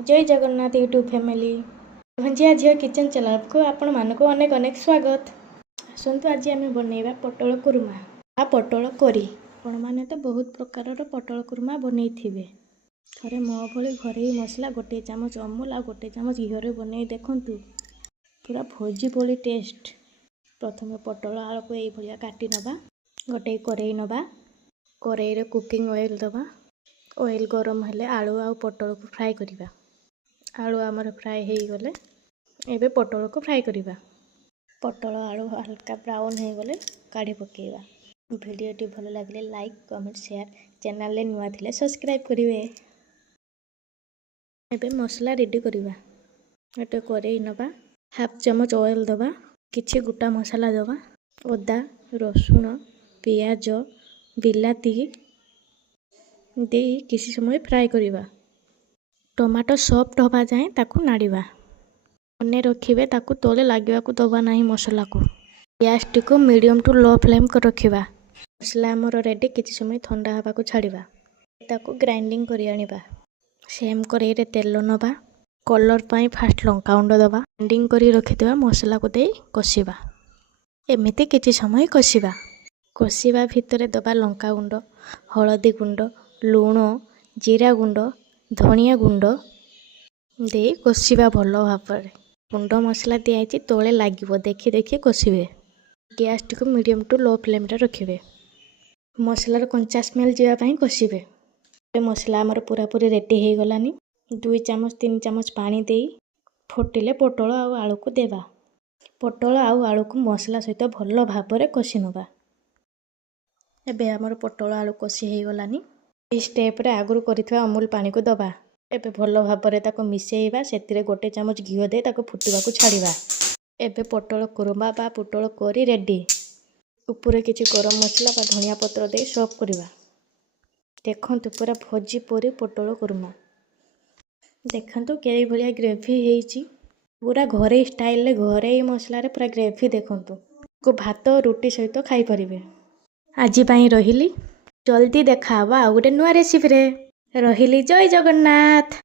जय Jagannath YouTube family Bhanjia झील kitchen channel को आपण मानक अनेक अनेक स्वागत। आसतु आज आम बनइबा पटल कुर्मा आ पटल करी। आपण मैंने तो बहुत प्रकार पटल कुर्मा बनई थे। थे मो भली घरे मसला गोटे चामच अमूल आ गोटे चामच घी बनई देखु पूरा भोजी भली टेस्ट। प्रथम पटल आलू को ये काटी नवा गोटे कड़ई नवा कड़ई कुकिंग ऑयल दबा ऑयल गरम हेले आलू आ पटल को फ्राए करवा। आलू आमर फ्राए हो गले एबे पटल को फ्राए करवा। पटल आलू हल्का ब्राउन हो गले काढ़ी पकेवा। वीडियोटी भल लगे लाइक कमेंट शेयर चैनल ले नुआ थिले सब्सक्राइब करेंगे। एबे मसला रेडी करवा। गोटे कड़ई नवा हाफ चमच ऑयल दबा किछि गोटा मसला दबा अदा रसुण पियाज बिलाती दे किसी समय फ्राए करवा। टमाटो सॉफ्ट हवा जाए ताकू नाड़ीवा। मने रखिबे ताकू तले लगे दबा नहीं मसला को। गैस टी को मीडियम टू लो फ्लेम कर रखिबा। मसला आमर रेडी किसी समय ठंडा हवा को छाड़ीबा। ताकू ग्राइंडिंग करि आनिबा। सेम कड़ई रे तेल नबा कलर पाई फास्ट लंका गुंड दबा ग्राइंडिंग करी रखिथिबा मसला को दे कषिबा। एमिति किछि समय कषिबा। कषिबा भितर दबा लंका गुंड हळदी गुंड लूण जीरा गुंड धनिया गुंड दे कषिबा भल भाव। गुंड मसला दिखाई तले लगे देखी देखी कषिबे। गैस टी को मीडियम टू लो फ्लेम रे रखिबे। मसलार कंचा स्मेल जावाई कषिबे। मसला आमर पूरा पूरी रेडी हो गलानी। 2 चामच 3 चामच पानी दे फुटिले पटल आउ आलू को देवा। पटल आउ आलू को मसला सहित भल भाव कषि नवा। एबे आमर पटल आलू कषि हो गलानी। इस स्टेप रे आगुर करिथवा अमूल पानी को दबा। एबे भल भाव ताको मिसेइबा। सेतिरे गोटे चामच घी दे ताको फुटिबा को छाड़ीबा। एबे पटल कुर्मा बा पटल करी रेडी। ऊपर किछि गरम मसला बा धनिया पत्र दे सर्व करवा। देखंतु पूरा भोजी परी पटल कुर्मा। देखंतु केई भलिया ग्रेवी हेइची। पूरा घरे स्टाइल रे घरे मसला रे पूरा ग्रेवी देखंतु। को भात रोटी सहित खाई परिबे। आजि पई रहिली। जल्दी देखा आ गोटे नुआ रेसिपी रे। रहिली जय जगन्नाथ।